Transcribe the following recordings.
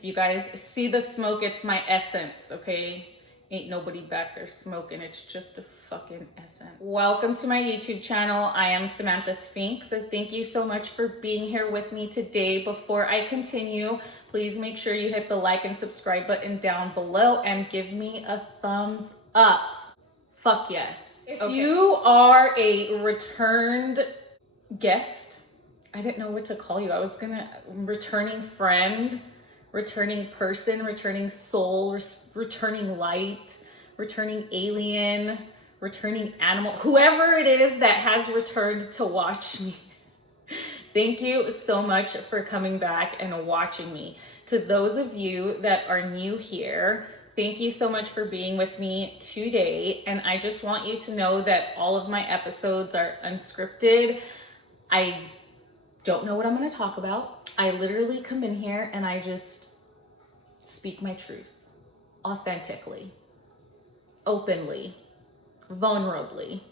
If you guys see the smoke, it's my essence, okay? Ain't nobody back there smoking, it's just a fucking essence. Welcome to my YouTube channel. I am Samantha Sphinx, and thank you so much for being here with me today. Before I continue, please make sure you hit the like and subscribe button down below and give me a thumbs up. Fuck yes. If you are a returned guest, I didn't know what to call you. I was gonna, returning friend, returning person, returning soul, returning light, returning alien, returning animal, whoever it is that has returned to watch me. Thank you so much for coming back and watching me. To those of you that are new here, thank you so much for being with me today. And I just want you to know that all of my episodes are unscripted. I don't know what I'm going to talk about. I literally come in here and I just speak my truth authentically, openly, vulnerably.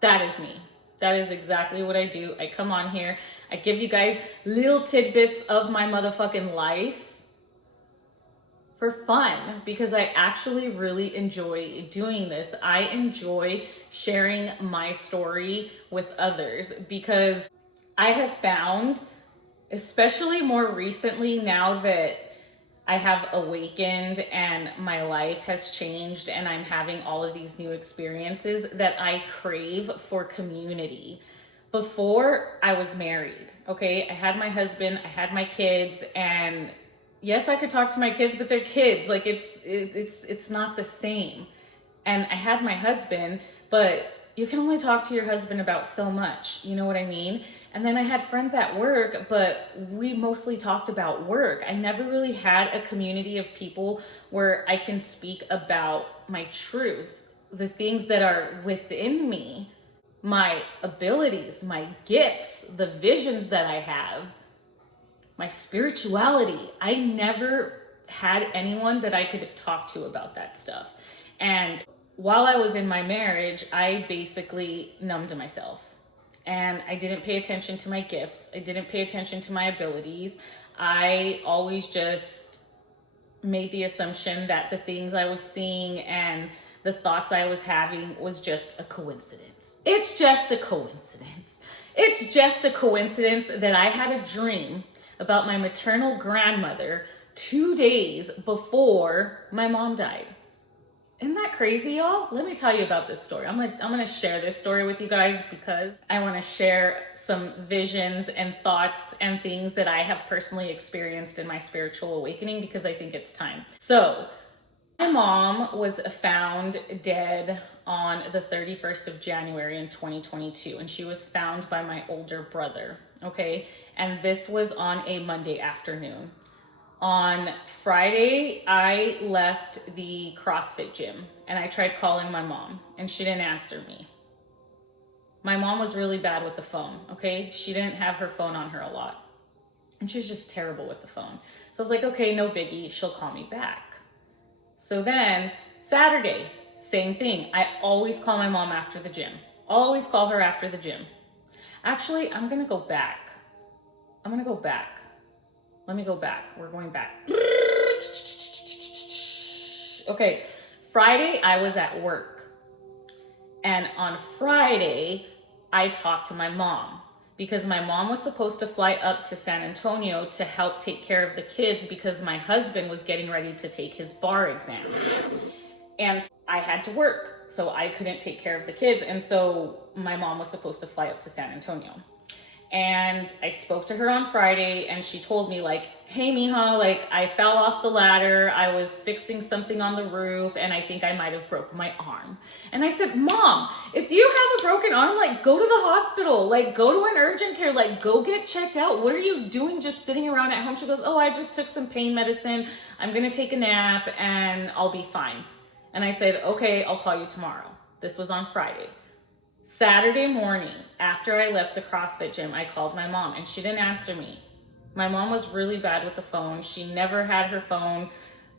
That is me. That is exactly what I do. I come on here, I give you guys little tidbits of my motherfucking life for fun, because I actually really enjoy doing this. I enjoy sharing my story with others, because I have found, especially more recently, now that I have awakened and my life has changed and I'm having all of these new experiences, that I crave for community. Before I was married, okay, I had my husband, I had my kids, and yes, I could talk to my kids, but they're kids. Like it's not the same. And I had my husband, but you can only talk to your husband about so much, you know what I mean? And then I had friends at work, but we mostly talked about work. I never really had a community of people where I can speak about my truth, the things that are within me, my abilities, my gifts, the visions that I have, my spirituality. I never had anyone that I could talk to about that stuff. And while I was in my marriage, I basically numbed myself. And I didn't pay attention to my gifts. I didn't pay attention to my abilities. I always just made the assumption that the things I was seeing and the thoughts I was having was just a coincidence. It's just a coincidence. It's just a coincidence that I had a dream about my maternal grandmother 2 days before my mom died. Isn't that crazy, y'all? Let me tell you about this story. I'm gonna share this story with you guys because I want to share some visions and thoughts and things that I have personally experienced in my spiritual awakening, because I think it's time. So, my mom was found dead on the 31st of January in 2022, and she was found by my older brother, okay? And this was on a Monday afternoon. On Friday, I left the CrossFit gym and I tried calling my mom and she didn't answer me. My mom was really bad with the phone, okay? She didn't have her phone on her a lot. And she was just terrible with the phone. So I was like, okay, no biggie, she'll call me back. So then Saturday, same thing. I always call my mom after the gym. Always call her after the gym. Actually, I'm gonna go back. Let me go back. We're going back. Okay, Friday I was at work. And on Friday, I talked to my mom because my mom was supposed to fly up to San Antonio to help take care of the kids because my husband was getting ready to take his bar exam. And I had to work, so I couldn't take care of the kids. And so my mom was supposed to fly up to San Antonio. And I spoke to her on Friday and she told me like, hey mija, like I fell off the ladder. I was fixing something on the roof and I think I might have broken my arm. And I said, Mom, if you have a broken arm, like go to the hospital, like go to an urgent care, like go get checked out. What are you doing just sitting around at home? She goes, oh, I just took some pain medicine. I'm gonna take a nap and I'll be fine. And I said, okay, I'll call you tomorrow. This was on Friday. Saturday morning, after I left the CrossFit gym, I called my mom and she didn't answer me. My mom was really bad with the phone. She never had her phone,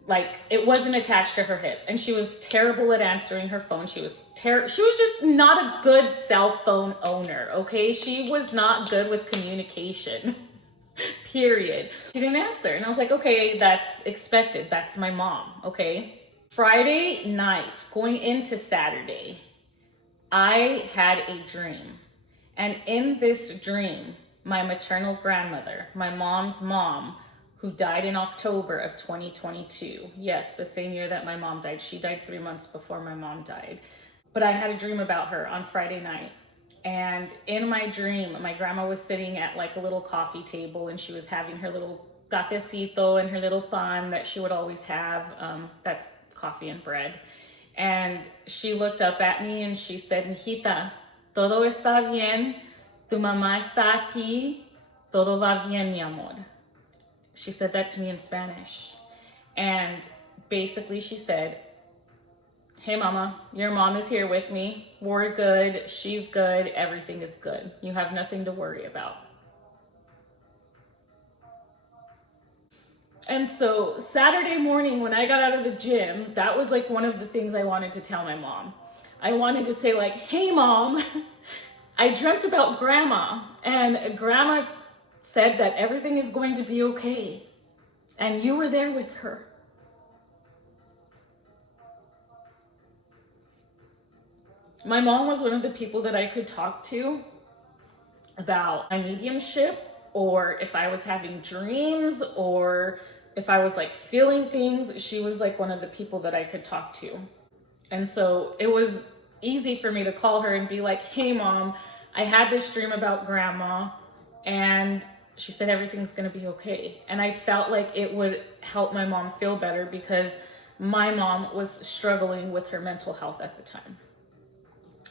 like it wasn't attached to her hip, and she was terrible at answering her phone. She was just not a good cell phone owner, okay? She was not good with communication. Period. She didn't answer. And I was like, okay, that's expected. That's my mom, okay? Friday night, going into Saturday, I had a dream. And in this dream, my maternal grandmother, my mom's mom, who died in October of 2022. Yes, the same year that my mom died. She died 3 months before my mom died. But I had a dream about her on Friday night. And in my dream, my grandma was sitting at like a little coffee table, and she was having her little cafecito and her little pan that she would always have. That's coffee and bread. And she looked up at me and she said, "Hijita, todo está bien. Tu mamá está aquí. Todo va bien, mi amor." She said that to me in Spanish. And basically she said, "Hey mama, your mom is here with me. We're good. She's good. Everything is good. You have nothing to worry about." And so Saturday morning when I got out of the gym, that was like one of the things I wanted to tell my mom. I wanted to say like, "Hey mom, I dreamt about grandma, and grandma said that everything is going to be okay. And you were there with her." My mom was one of the people that I could talk to about my mediumship, or if I was having dreams, or if I was like feeling things. She was like one of the people that I could talk to. And so it was easy for me to call her and be like, "Hey mom, I had this dream about grandma, and she said everything's gonna be okay." And I felt like it would help my mom feel better, because my mom was struggling with her mental health at the time.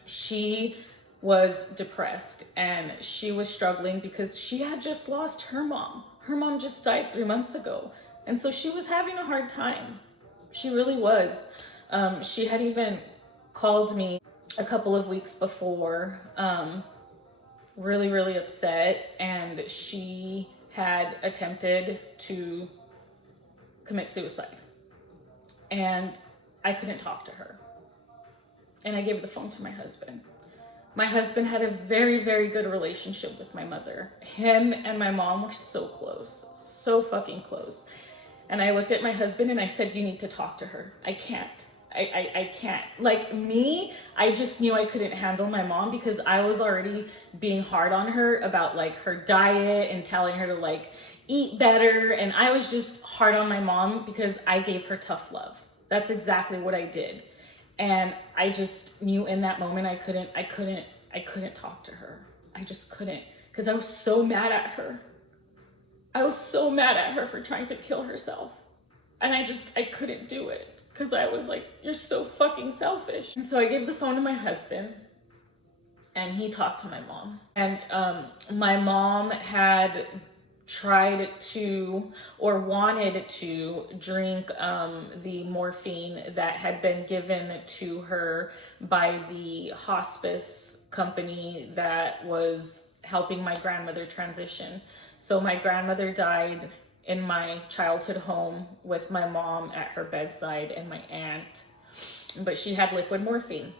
She was depressed and she was struggling because she had just lost her mom. Her mom just died 3 months ago. And so she was having a hard time. She really was. She had even called me a couple of weeks before, really, really upset. And she had attempted to commit suicide. And I couldn't talk to her. And I gave the phone to my husband. My husband had a very, very good relationship with my mother. Him and my mom were so close, so fucking close. And I looked at my husband and I said, "You need to talk to her. I can't. I can't." Like me, I just knew I couldn't handle my mom, because I was already being hard on her about like her diet and telling her to like eat better. And I was just hard on my mom because I gave her tough love. That's exactly what I did. And I just knew in that moment I couldn't talk to her. I just couldn't, because I was so mad at her. I was so mad at her for trying to kill herself. And I couldn't do it, because I was like, "You're so fucking selfish." And so I gave the phone to my husband and he talked to my mom. And my mom had tried to, or wanted to, drink the morphine that had been given to her by the hospice company that was helping my grandmother transition. So my grandmother died in my childhood home with my mom at her bedside and my aunt, but she had liquid morphine,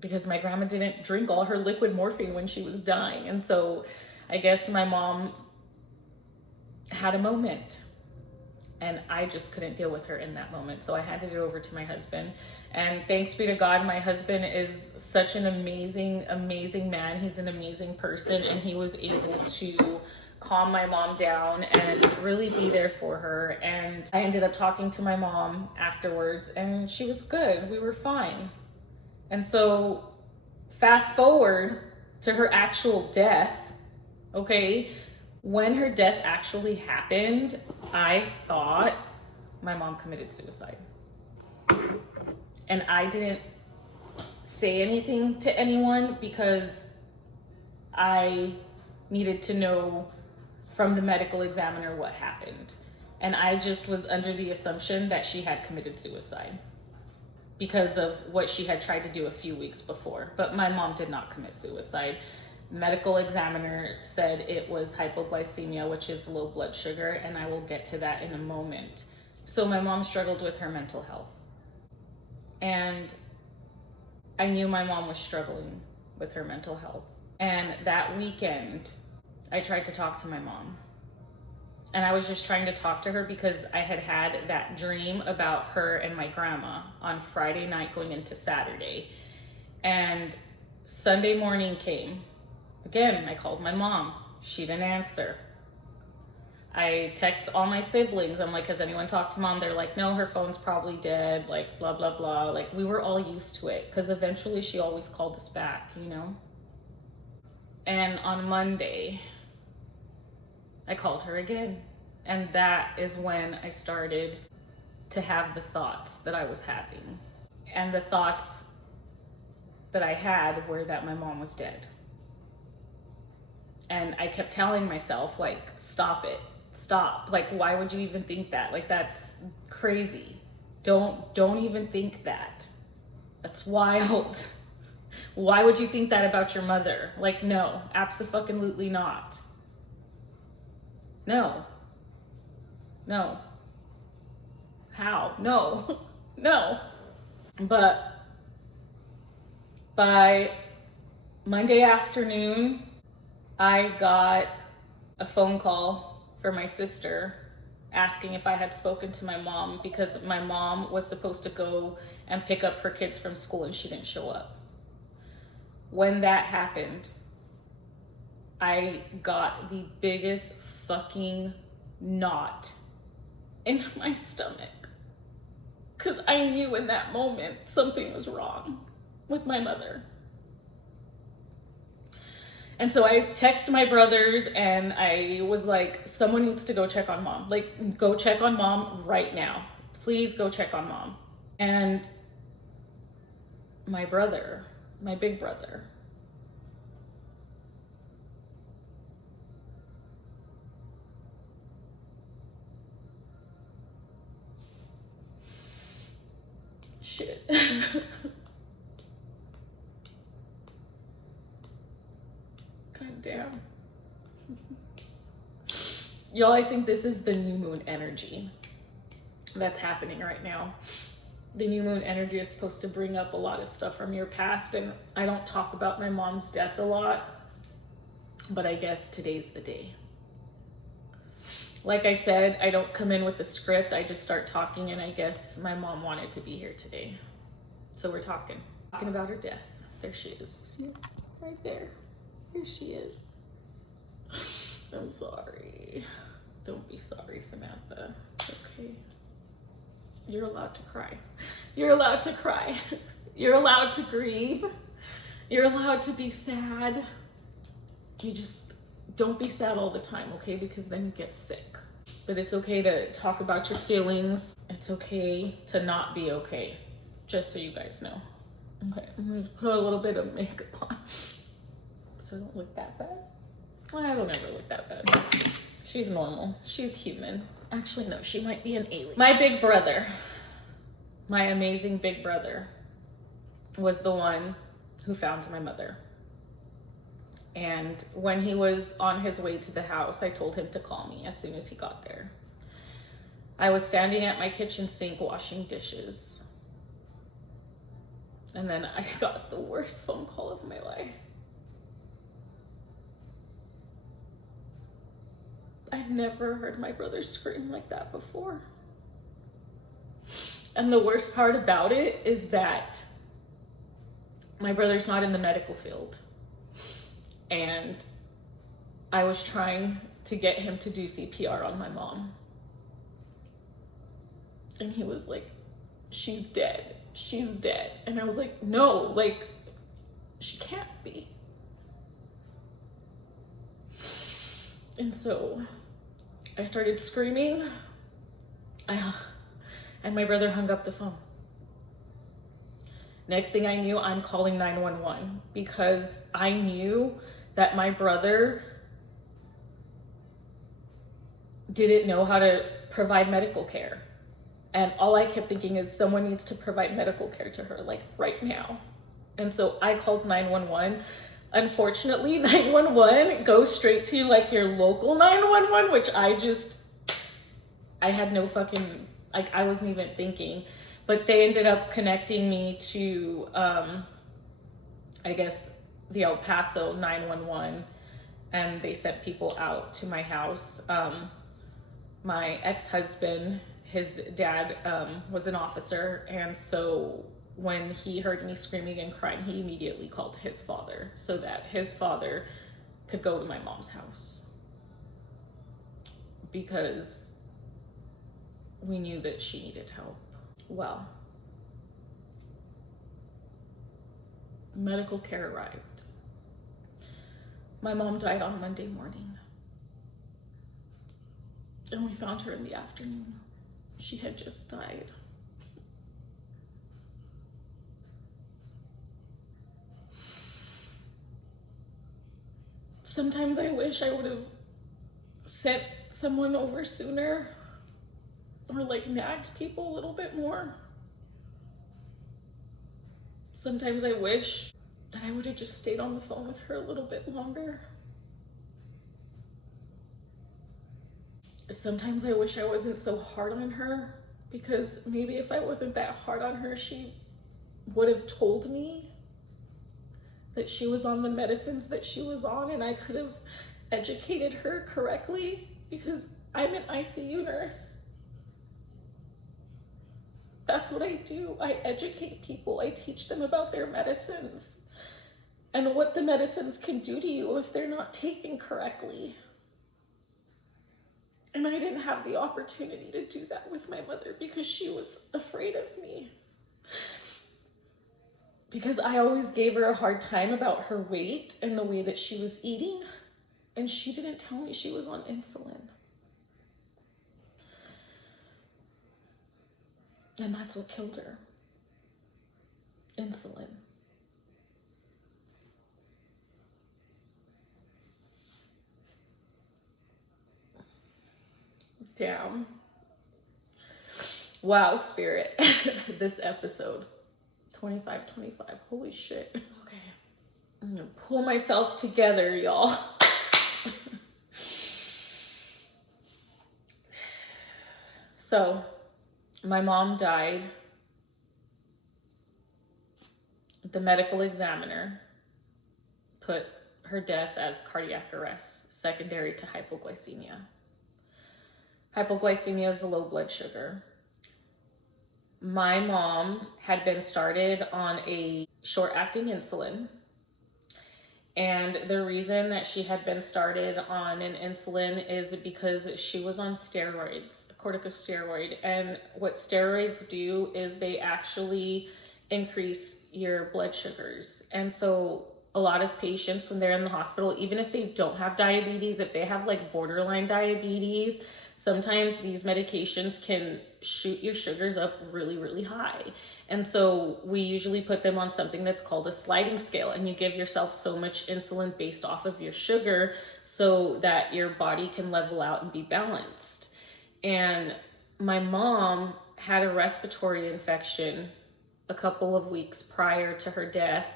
because my grandma didn't drink all her liquid morphine when she was dying. And so I guess my mom had a moment, and I just couldn't deal with her in that moment. So I handed it over to my husband. And thanks be to God, my husband is such an amazing, amazing man. He's an amazing person, and he was able to calm my mom down and really be there for her. And I ended up talking to my mom afterwards, and she was good. We were fine. And so fast forward to her actual death. Okay, when her death actually happened, I thought my mom committed suicide. And I didn't say anything to anyone because I needed to know from the medical examiner what happened. And I just was under the assumption that she had committed suicide because of what she had tried to do a few weeks before. But my mom did not commit suicide. Medical examiner said it was hypoglycemia, which is low blood sugar, and I will get to that in a moment. So my mom struggled with her mental health. And I knew my mom was struggling with her mental health. And that weekend, I tried to talk to my mom. And I was just trying to talk to her because I had had that dream about her and my grandma on Friday night going into Saturday. And Sunday morning came. Again, I called my mom. She didn't answer. I text all my siblings. I'm like, has anyone talked to mom? They're like, no, her phone's probably dead. Like, blah, blah, blah. Like, we were all used to it because eventually she always called us back, you know? And on Monday, I called her again. And that is when I started to have the thoughts that I was having. And the thoughts that I had were that my mom was dead. And I kept telling myself, like, stop it. Stop. Like, why would you even think that? Like, that's crazy. Don't even think that. That's wild. Why would you think that about your mother? Like, no, abso-fucking-lutely not. No. No. How? No. No. But by Monday afternoon, I got a phone call for my sister asking if I had spoken to my mom because my mom was supposed to go and pick up her kids from school and she didn't show up. When that happened, I got the biggest fucking knot in my stomach because I knew in that moment something was wrong with my mother. And so I texted my brothers and I was like, someone needs to go check on mom. Like, go check on mom right now. Please go check on mom. And my brother, my big brother, shit. God damn. Y'all, I think this is the new moon energy that's happening right now. The new moon energy is supposed to bring up a lot of stuff from your past, and I don't talk about my mom's death a lot, but I guess today's the day. Like I said, I don't come in with the script, I just start talking, and I guess my mom wanted to be here today. So we're talking about her death. There she is. See it? Right there. Here she is. I'm sorry. Don't be sorry, Samantha. It's okay. You're allowed to cry. You're allowed to cry. You're allowed to grieve. You're allowed to be sad. You just don't be sad all the time, okay? Because then you get sick. But it's okay to talk about your feelings. It's okay to not be okay. Just so you guys know. Okay, I'm gonna put a little bit of makeup on so I don't look that bad. Well, I don't ever look that bad. She's normal. She's human. Actually, no, she might be an alien. My big brother, my amazing big brother, was the one who found my mother. And when he was on his way to the house, I told him to call me as soon as he got there. I was standing at my kitchen sink washing dishes. And then I got the worst phone call of my life. I've never heard my brother scream like that before. And the worst part about it is that my brother's not in the medical field. And I was trying to get him to do CPR on my mom. And he was like, she's dead. She's dead. And I was like, no, like, she can't be. And so I started screaming. And my brother hung up the phone. Next thing I knew, I'm calling 911 because I knew that my brother didn't know how to provide medical care. And all I kept thinking is someone needs to provide medical care to her, like right now. And so I called 911. Unfortunately, 911 goes straight to like your local 911, which I had no fucking, like I wasn't even thinking. But they ended up connecting me to, I guess, the El Paso 911. and they sent people out to my house. My ex-husband, his dad was an officer, and so when he heard me screaming and crying, he immediately called his father so that his father could go to my mom's house, because we knew that she needed help. Well, medical care arrived. My mom died on Monday morning, and we found her in the afternoon. She had just died. Sometimes I wish I would have sent someone over sooner, or like nagged people a little bit more. Sometimes I wish that I would have just stayed on the phone with her a little bit longer. Sometimes I wish I wasn't so hard on her, because maybe if I wasn't that hard on her, she would have told me that she was on the medicines that she was on, and I could have educated her correctly, because I'm an ICU nurse. That's what I do. I educate people. I teach them about their medicines and what the medicines can do to you if they're not taken correctly. And I didn't have the opportunity to do that with my mother because she was afraid of me. Because I always gave her a hard time about her weight and the way that she was eating, and she didn't tell me she was on insulin. And that's what killed her. Insulin. Damn. Wow, Spirit. This episode. 25. Holy shit. Okay. I'm gonna pull myself together, y'all. So, my mom died. The medical examiner put her death as cardiac arrest, secondary to hypoglycemia. Hypoglycemia is a low blood sugar. My mom had been started on a short-acting insulin. And the reason that she had been started on an insulin is because she was on steroids, corticosteroid. And what steroids do is they actually increase your blood sugars. And so a lot of patients, when they're in the hospital, even if they don't have diabetes, if they have like borderline diabetes, sometimes these medications can shoot your sugars up really, really high. And so we usually put them on something that's called a sliding scale, and you give yourself so much insulin based off of your sugar so that your body can level out and be balanced. And my mom had a respiratory infection a couple of weeks prior to her death,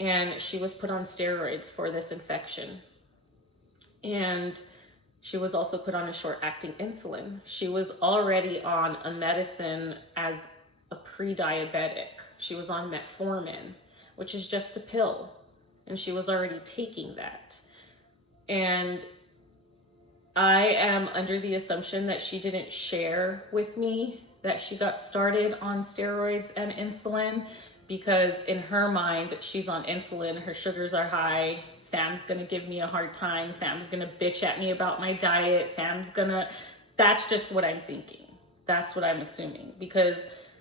and she was put on steroids for this infection. And she was also put on a short-acting insulin. She was already on a medicine as a pre-diabetic. She was on metformin, which is just a pill, and she was already taking that. And I am under the assumption that she didn't share with me that she got started on steroids and insulin, because in her mind, she's on insulin, her sugars are high, Sam's gonna give me a hard time, Sam's gonna bitch at me about my diet, that's just what I'm thinking. That's what I'm assuming, because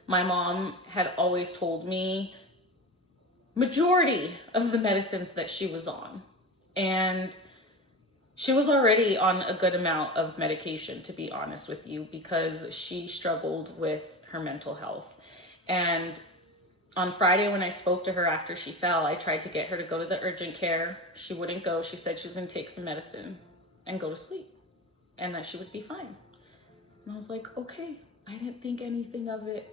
my mom had always told me majority of the medicines that she was on. And she was already on a good amount of medication, to be honest with you, because she struggled with her mental health. And on Friday, when I spoke to her after she fell, I tried to get her to go to the urgent care. She wouldn't go. She said she was going to take some medicine and go to sleep, and that she would be fine. And I was like, okay. I didn't think anything of it.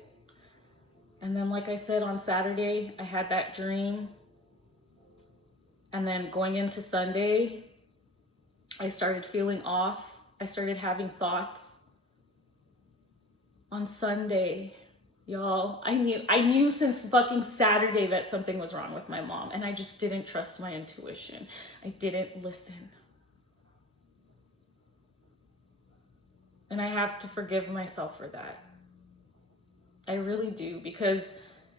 And then, like I said, on Saturday, I had that dream. And then going into Sunday, I started feeling off. I started having thoughts. On Sunday, y'all, I knew since fucking Saturday that something was wrong with my mom, and I just didn't trust my intuition. I didn't listen. And I have to forgive myself for that. I really do, because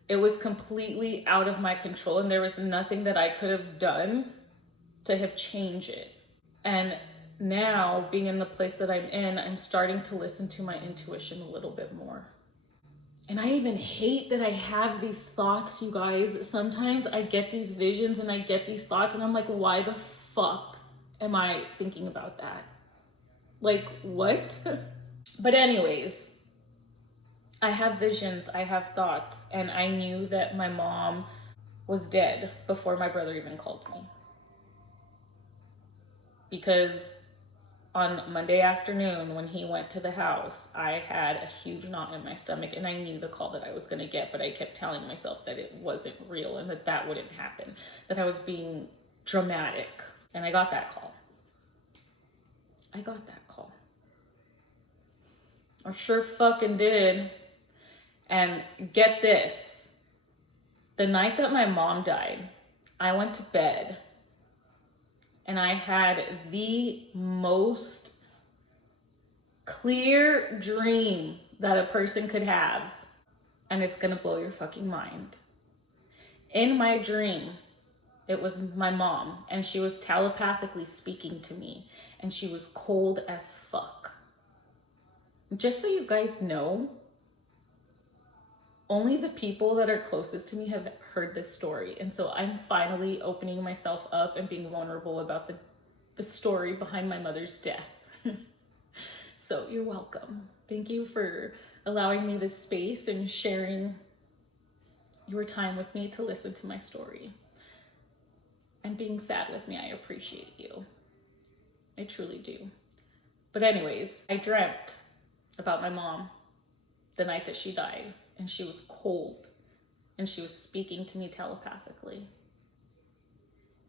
it was completely out of my control and there was nothing that I could have done to have changed it. And now, being in the place that I'm in, I'm starting to listen to my intuition a little bit more. And I even hate that I have these thoughts, you guys. Sometimes I get these visions and I get these thoughts and I'm like, why the fuck am I thinking about that? Like, what? But anyways, I have visions, I have thoughts, and I knew that my mom was dead before my brother even called me. Because on Monday afternoon, when he went to the house, I had a huge knot in my stomach and I knew the call that I was going to get, but I kept telling myself that it wasn't real and that that wouldn't happen, that I was being dramatic. And I got that call. I sure fucking did. And get this, the night that my mom died, I went to bed and I had the most clear dream that a person could have. And it's gonna blow your fucking mind. In my dream, it was my mom and she was telepathically speaking to me and she was cold as fuck. Just so you guys know, only the people that are closest to me have heard this story. And so I'm finally opening myself up and being vulnerable about the story behind my mother's death. So you're welcome. Thank you for allowing me this space and sharing your time with me to listen to my story. And being sad with me, I appreciate you. I truly do. But anyways, I dreamt about my mom the night that she died. And she was cold and she was speaking to me telepathically.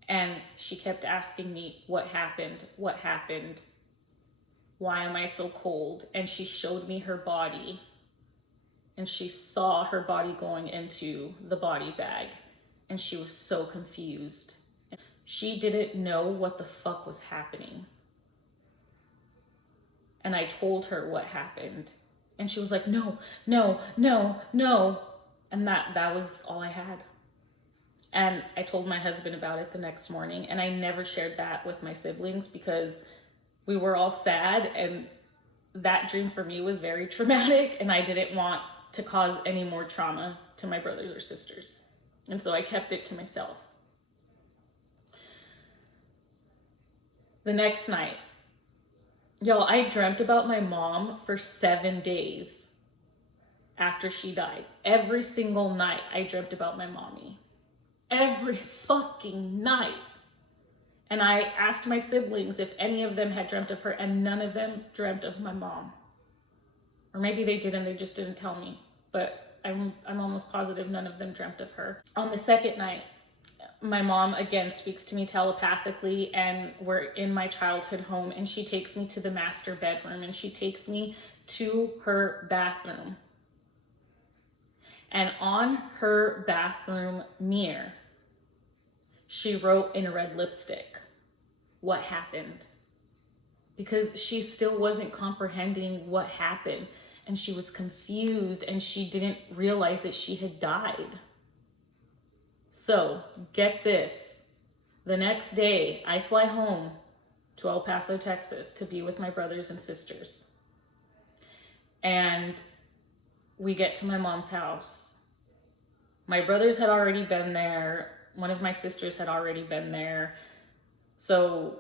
And she kept asking me, what happened? What happened? Why am I so cold? And she showed me her body and she saw her body going into the body bag and she was so confused. She didn't know what the fuck was happening. And I told her what happened. And she was like, no. And that was all I had. And I told my husband about it the next morning. And I never shared that with my siblings because we were all sad. And that dream for me was very traumatic. And I didn't want to cause any more trauma to my brothers or sisters. And so I kept it to myself. The next night, y'all, I dreamt about my mom for 7 days after she died. Every single night I dreamt about my mommy. Every fucking night. And I asked my siblings if any of them had dreamt of her, and none of them dreamt of my mom. Or maybe they did and they just didn't tell me. But I'm almost positive none of them dreamt of her. On the second night, my mom again speaks to me telepathically and we're in my childhood home and she takes me to the master bedroom and she takes me to her bathroom. And on her bathroom mirror, she wrote in red lipstick, what happened? Because she still wasn't comprehending what happened and she was confused and she didn't realize that she had died. So, get this, the next day I fly home to El Paso, Texas to be with my brothers and sisters. And we get to my mom's house. My brothers had already been there. One of my sisters had already been there. So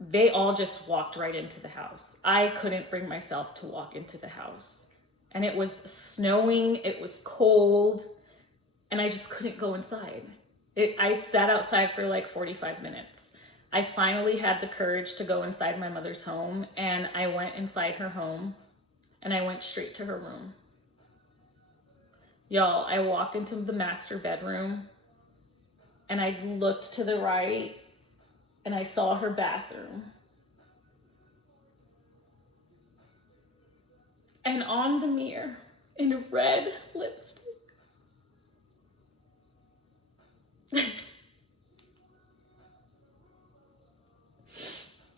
they all just walked right into the house. I couldn't bring myself to walk into the house. And it was snowing, it was cold. And I just couldn't go inside. I sat outside for like 45 minutes. I finally had the courage to go inside my mother's home and I went inside her home and I went straight to her room. Y'all, I walked into the master bedroom and I looked to the right and I saw her bathroom. And on the mirror, in red lipstick,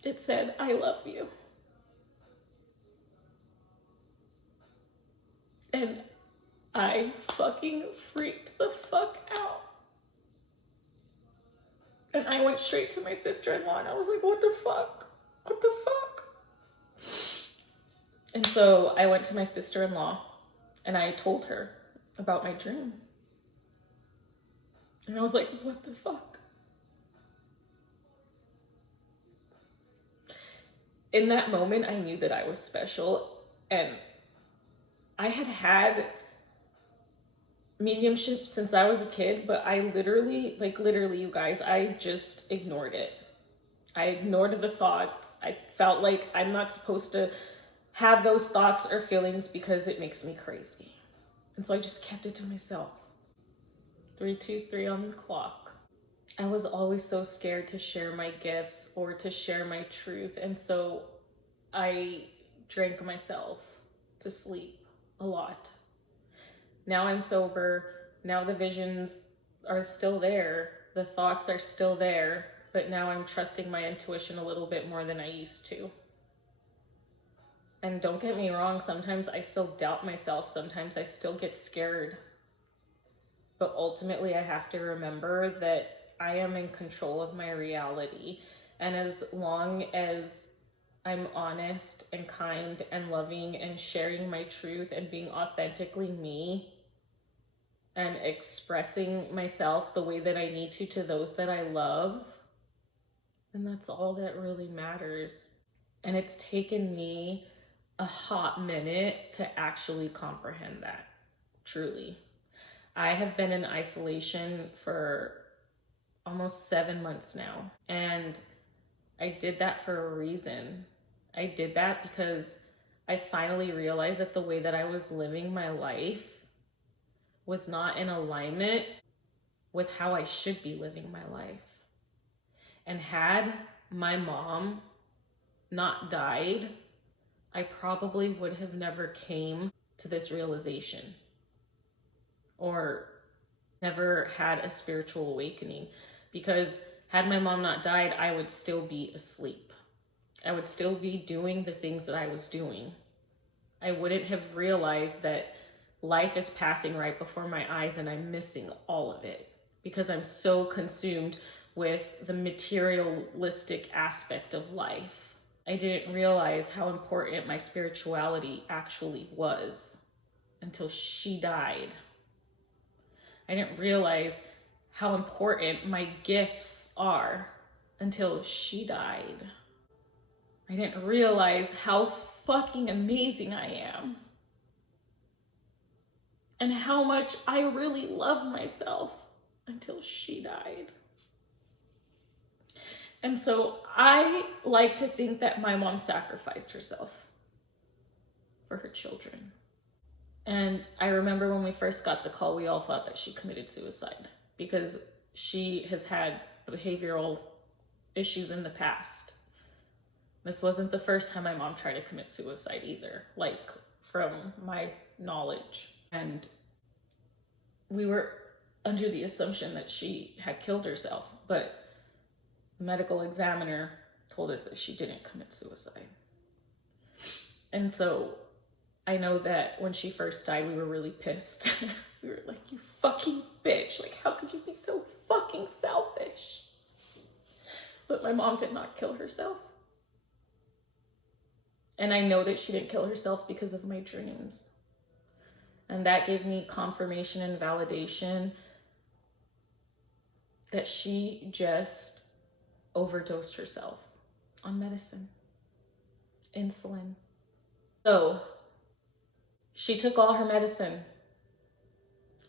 it said, I love you. And I fucking freaked the fuck out. And I went straight to my sister-in-law and I was like, what the fuck? What the fuck? And so I went to my sister-in-law and I told her about my dream. And I was like, what the fuck? In that moment, I knew that I was special, and I had had mediumship since I was a kid, but I literally, you guys, I just ignored it. I ignored the thoughts. I felt like I'm not supposed to have those thoughts or feelings because it makes me crazy. And so I just kept it to myself. 3:23 on the clock. I was always so scared to share my gifts or to share my truth. And so I drank myself to sleep a lot. Now I'm sober. Now the visions are still there. The thoughts are still there. But now I'm trusting my intuition a little bit more than I used to. And don't get me wrong, sometimes I still doubt myself. Sometimes I still get scared. But ultimately, I have to remember that I am in control of my reality. And as long as I'm honest and kind and loving and sharing my truth and being authentically me and expressing myself the way that I need to those that I love, then that's all that really matters. And it's taken me a hot minute to actually comprehend that, truly. I have been in isolation for almost 7 months now, and I did that for a reason. I did that because I finally realized that the way that I was living my life was not in alignment with how I should be living my life. And had my mom not died, I probably would have never came to this realization or never had a spiritual awakening, because had my mom not died, I would still be asleep. I would still be doing the things that I was doing. I wouldn't have realized that life is passing right before my eyes and I'm missing all of it because I'm so consumed with the materialistic aspect of life. I didn't realize how important my spirituality actually was until she died. I didn't realize how important my gifts are until she died. I didn't realize how fucking amazing I am and how much I really love myself until she died. And so I like to think that my mom sacrificed herself for her children. And I remember when we first got the call, we all thought that she committed suicide because she has had behavioral issues in the past. This wasn't the first time my mom tried to commit suicide either, like from my knowledge. And we were under the assumption that she had killed herself, but the medical examiner told us that she didn't commit suicide. And so I know that when she first died, we were really pissed. We were like, you fucking bitch. Like, how could you be so fucking selfish? But my mom did not kill herself. And I know that she didn't kill herself because of my dreams. And that gave me confirmation and validation that she just overdosed herself on medicine, insulin. So she took all her medicine.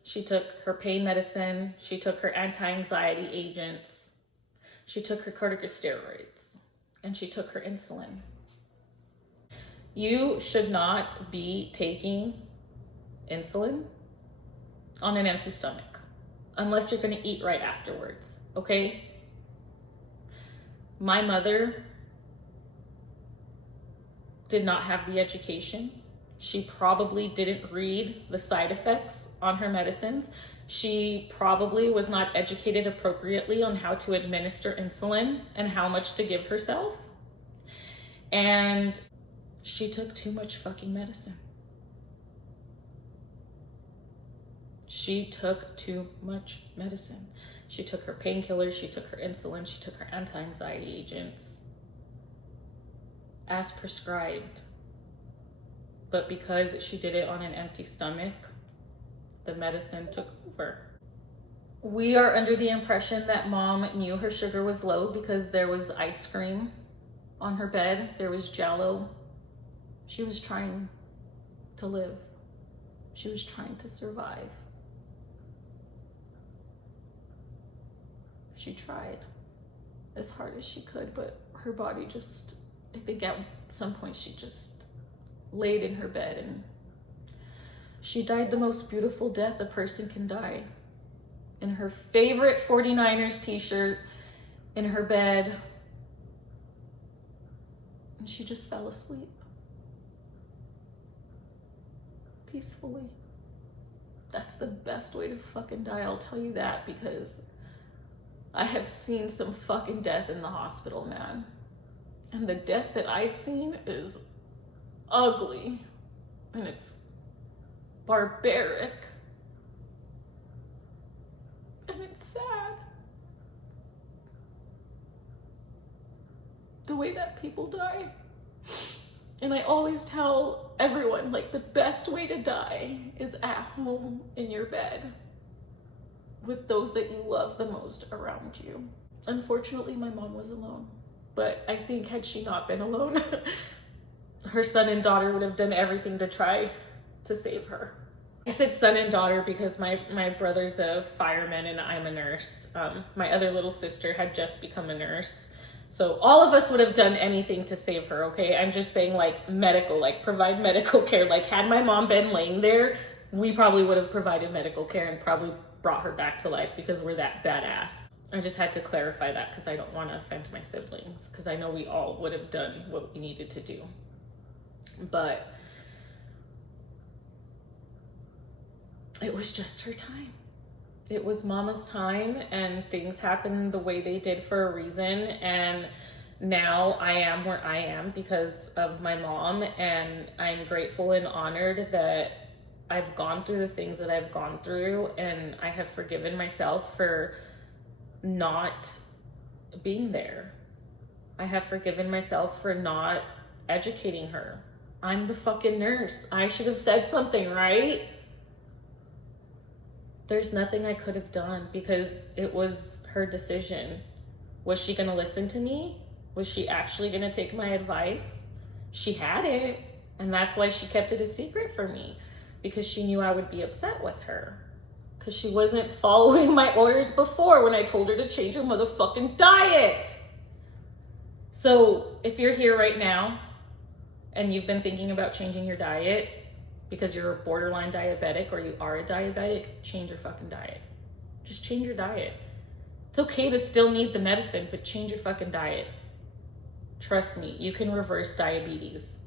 She took her pain medicine. She took her anti-anxiety agents. She took her corticosteroids, and she took her insulin. You should not be taking insulin on an empty stomach unless you're going to eat right afterwards, okay? My mother did not have the education. She probably didn't read the side effects on her medicines. She probably was not educated appropriately on how to administer insulin and how much to give herself. And she took too much fucking medicine. She took too much medicine. She took her painkillers, she took her insulin, she took her anti-anxiety agents as prescribed. But because she did it on an empty stomach, the medicine took over. We are under the impression that mom knew her sugar was low because there was ice cream on her bed, there was Jell-O. She was trying to live. She was trying to survive. She tried as hard as she could, but her body just, I think at some point she just laid in her bed and she died the most beautiful death a person can die. In her favorite 49ers t-shirt, in her bed, and she just fell asleep. Peacefully. That's the best way to fucking die, I'll tell you that, because I have seen some fucking death in the hospital, man. And the death that I've seen is ugly. And it's barbaric. And it's sad. The way that people die. And I always tell everyone, like, the best way to die is at home in your bed with those that you love the most around you. Unfortunately, my mom was alone. But I think had she not been alone, her son and daughter would have done everything to try to save her. I said son and daughter because my brother's a fireman and I'm a nurse. My other little sister had just become a nurse. So all of us would have done anything to save her, okay? I'm just saying, like, medical, like, provide medical care. Like, had my mom been laying there, we probably would have provided medical care and probably brought her back to life because we're that badass. I just had to clarify that because I don't want to offend my siblings, because I know we all would have done what we needed to do. But it was just her time. It was mama's time, and things happened the way they did for a reason. And now I am where I am because of my mom, and I'm grateful and honored that I've gone through the things that I've gone through, and I have forgiven myself for not being there. I have forgiven myself for not educating her. I'm the fucking nurse. I should have said something, right? There's nothing I could have done because it was her decision. Was she gonna listen to me? Was she actually gonna take my advice? She had it, and that's why she kept it a secret from me, because she knew I would be upset with her. Because she wasn't following my orders before when I told her to change her motherfucking diet. So if you're here right now and you've been thinking about changing your diet because you're a borderline diabetic or you are a diabetic, change your fucking diet. Just change your diet. It's okay to still need the medicine, but change your fucking diet. Trust me, you can reverse diabetes.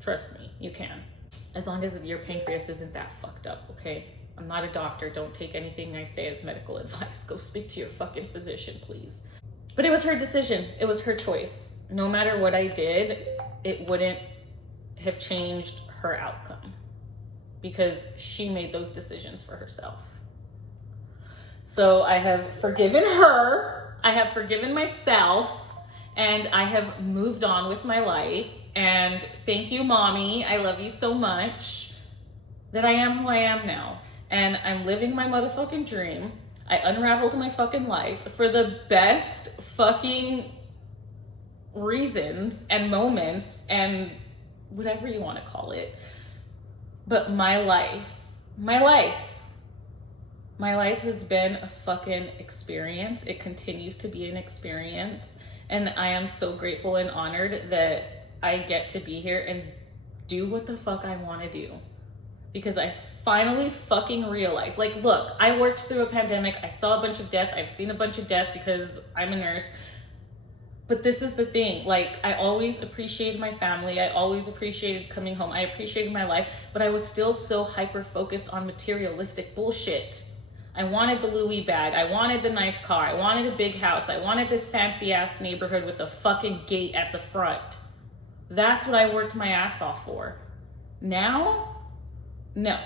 Trust me, you can. As long as your pancreas isn't that fucked up, okay? I'm not a doctor. Don't take anything I say as medical advice. Go speak to your fucking physician, please. But it was her decision. It was her choice. No matter what I did, it wouldn't have changed her outcome because she made those decisions for herself. So I have forgiven her, I have forgiven myself, and I have moved on with my life. And thank you, mommy. I love you so much that I am who I am now. And I'm living my motherfucking dream. I unraveled my fucking life for the best fucking reasons and moments and whatever you want to call it. But my life has been a fucking experience. It continues to be an experience. And I am so grateful and honored that I get to be here and do what the fuck I want to do. Because I finally fucking realized, like, look, I worked through a pandemic. I saw a bunch of death. I've seen a bunch of death because I'm a nurse. But this is the thing, like, I always appreciated my family. I always appreciated coming home. I appreciated my life, but I was still so hyper-focused on materialistic bullshit. I wanted the Louis bag. I wanted the nice car. I wanted a big house. I wanted this fancy-ass neighborhood with a fucking gate at the front. That's what I worked my ass off for. Now, no.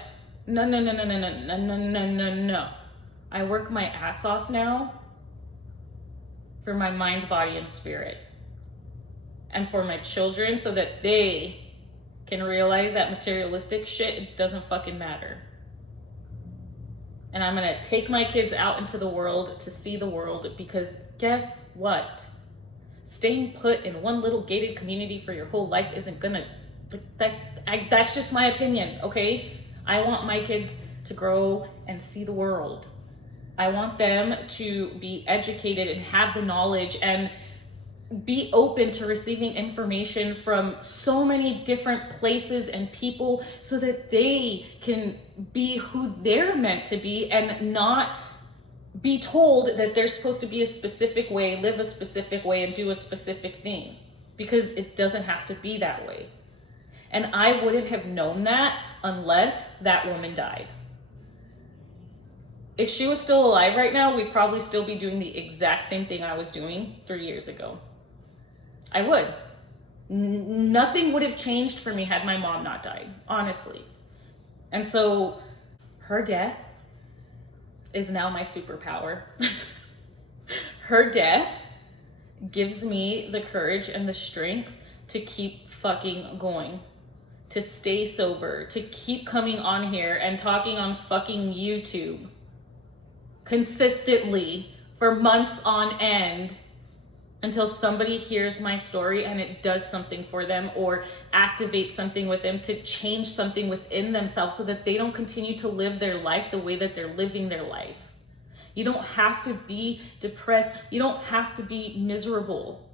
No, no, no, no, no, no, no, no, no, no, no. I work my ass off now for my mind, body, and spirit. And for my children, so that they can realize that materialistic shit, it doesn't fucking matter. And I'm gonna take my kids out into the world to see the world, because guess what? Staying put in one little gated community for your whole life isn't gonna, that's just my opinion, okay? I want my kids to grow and see the world. I want them to be educated and have the knowledge and be open to receiving information from so many different places and people, so that they can be who they're meant to be and not be told that they're supposed to be a specific way, live a specific way, and do a specific thing, because it doesn't have to be that way. And I wouldn't have known that unless that woman died. If she was still alive right now, we'd probably still be doing the exact same thing I was doing 3 years ago. I would. Nothing would have changed for me had my mom not died, honestly. And so her death is now my superpower. Her death gives me the courage and the strength to keep fucking going, to stay sober, to keep coming on here and talking on fucking YouTube consistently for months on end, until somebody hears my story and it does something for them, or activates something with them to change something within themselves, so that they don't continue to live their life the way that they're living their life. You don't have to be depressed. You don't have to be miserable.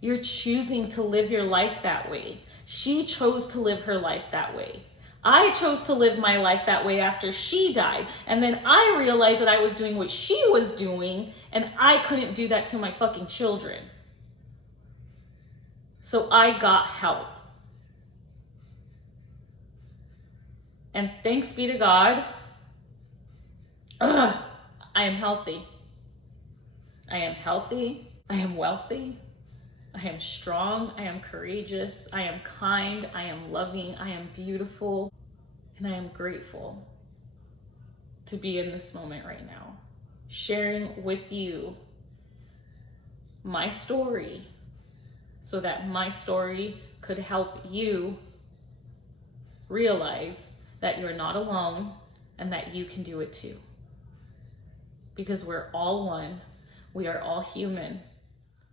You're choosing to live your life that way. She chose to live her life that way. I chose to live my life that way after she died. And then I realized that I was doing what she was doing, and I couldn't do that to my fucking children. So I got help. And thanks be to God, I am healthy. I am healthy. I am wealthy. I am strong. I am courageous. I am kind. I am loving. I am beautiful. And I am grateful to be in this moment right now, sharing with you my story, so that my story could help you realize that you're not alone and that you can do it too. Because we're all one. We are all human.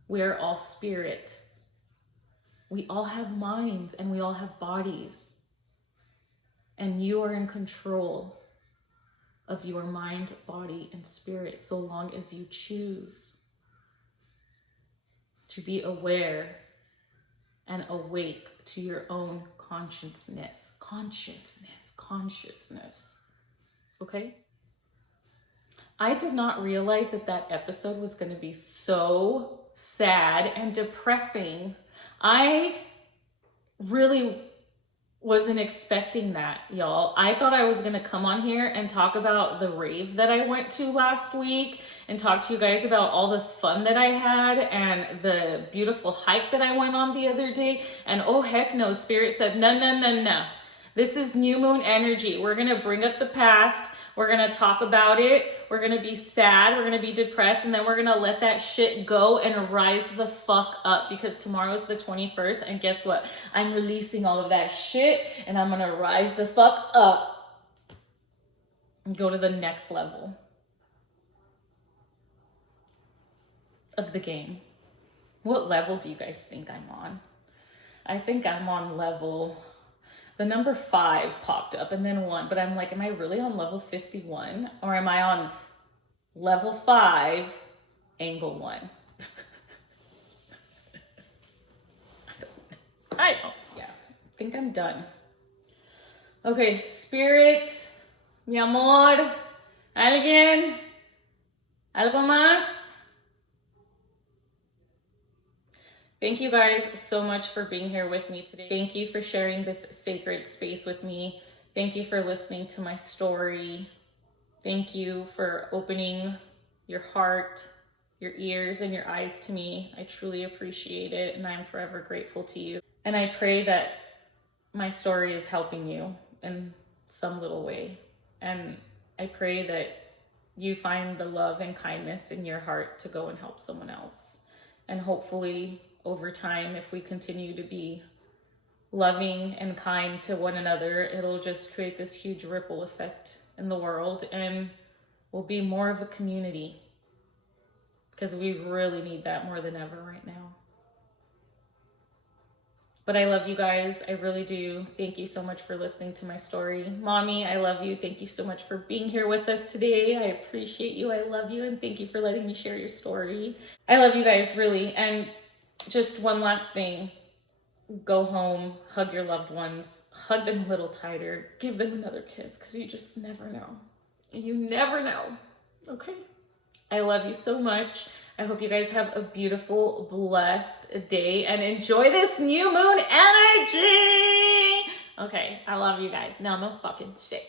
We are all spirit. We all have minds and we all have bodies. And you are in control of your mind, body, and spirit, so long as you choose to be aware and awake to your own consciousness. Consciousness. Okay? I did not realize that that episode was going to be so sad and depressing. I really wasn't expecting that, y'all. I thought I was going to come on here and talk about the rave that I went to last week, and talk to you guys about all the fun that I had and the beautiful hike that I went on the other day. And oh heck no, Spirit said, no. This is new moon energy. We're going to bring up the past. We're going to talk about it. We're going to be sad. We're going to be depressed. And then we're going to let that shit go and rise the fuck up, because tomorrow's the 21st. And guess what? I'm releasing all of that shit and I'm going to rise the fuck up and go to the next level of the game. What level do you guys think I'm on? I think I'm on level... The number 5 popped up and then 1, but I'm like, am I really on level 51? Or am I on level 5, angle 1? I don't, yeah, I think I'm done. Okay, Spirit, mi amor, alguien, algo más? Thank you guys so much for being here with me today. Thank you for sharing this sacred space with me. Thank you for listening to my story. Thank you for opening your heart, your ears, and your eyes to me. I truly appreciate it, and I'm forever grateful to you. And I pray that my story is helping you in some little way. And I pray that you find the love and kindness in your heart to go and help someone else. And hopefully over time, if we continue to be loving and kind to one another, it'll just create this huge ripple effect in the world, and we'll be more of a community, because we really need that more than ever right now. But I love you guys. I really do. Thank you so much for listening to my story. Mommy, I love you. Thank you so much for being here with us today. I appreciate you. I love you. And thank you for letting me share your story. I love you guys, really. And just one last thing. Go home, hug your loved ones, hug them a little tighter, give them another kiss, because you just never know. You never know. Okay? I love you so much. I hope you guys have a beautiful, blessed day and enjoy this new moon energy. Okay, I love you guys. Now no fucking shit.